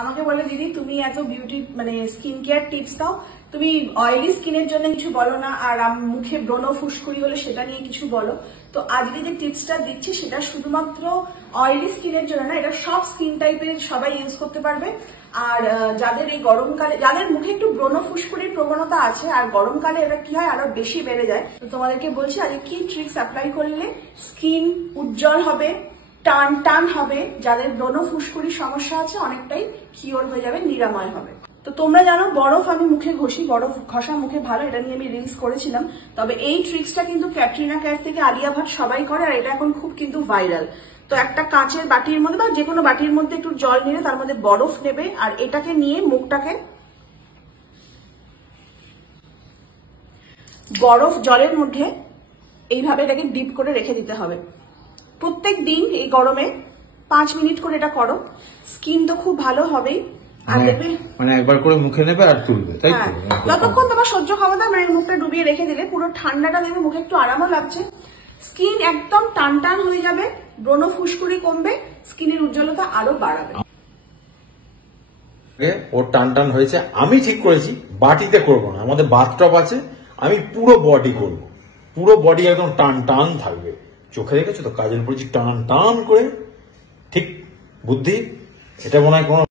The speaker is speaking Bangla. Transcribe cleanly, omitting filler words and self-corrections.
আমাকে বলে দিদি তুমি এত বিউটি মানে স্কিন কেয়ার টিপস দাও, তুমি অয়েলি স্কিনের জন্য কিছু বলো না, আর মুখে ব্রণ ফুসকুড়ি হলে সেটা নিয়ে কিছু বলো। তো আজকে যে টিপসটা দিচ্ছি সেটা শুধুমাত্র অয়েলি স্কিনের জন্য না, এটা সব স্কিন টাইপের সবাই ইউজ করতে পারবে। আর যাদের এই গরমকালে, যাদের মুখে একটু ব্রণ ফুসকুড়ির প্রবণতা আছে আর গরমকালে এটা কি হয় আরো বেশি বেড়ে যায়, তো তোমাদেরকে বলছি আজকে কি ট্রিক্স অ্যাপ্লাই করলে স্কিন উজ্জ্বল হবে, টান টান হবে, যাদের ব্রণ ফুসকুড়ির সমস্যা আছে অনেকটাই কিওর হয়ে যাবে, নিরাময় হবে। তো তোমরা জানো বরফ আমি মুখে ঘষি, বরফ ঘষা মুখে ভালো, এটা নিয়ে আমি রিলস করেছিলাম। তবে এই ট্রিক্সটা কিন্তু ক্যাটরিনা কাইফ থেকে আলিয়া ভাট সবাই করে, আর এটা এখন খুব কিন্তু ভাইরাল। তো একটা কাঁচের বাটির মধ্যে বা যে কোনো বাটির মধ্যে একটু জল নিয়ে তার মধ্যে বরফ নেবে, আর এটাকে নিয়ে মুখটাকে বরফ জলের মধ্যে এইভাবে এটাকে ডিপ করে রেখে দিতে হবে। প্রত্যেক দিন এই গরমে 5 মিনিট করে এটা করো, স্কিন তো খুব ভালো হবেই। আর দেখবে মানে একবার করে মুখে নেবে আর তুলবে, তাই তো? যতক্ষণ তোমার সহ্য ক্ষমতা, মানে মুখটা ডুবিয়ে রেখে দিলে পুরো ঠান্ডাটা দেবে, মুখে একটু আরামও লাগছে, স্কিন একদম টান টান হয়ে যাবে, ব্রণ ফুসকুড়ি কমবে, স্কিনের উজ্জ্বলতা আরো বাড়াবে। ওর টান টান হয়েছে, আমি ঠিক করেছি বাটিতে করবো না, আমাদের বাথটব আছে, আমি পুরো বডি করব, পুরো বডি একদম টান টান থাকবে। চোখে দেখেছো তো কাজল পড়েছি টান টান করে, ঠিক বুদ্ধি। এটা মনে হয় কোনো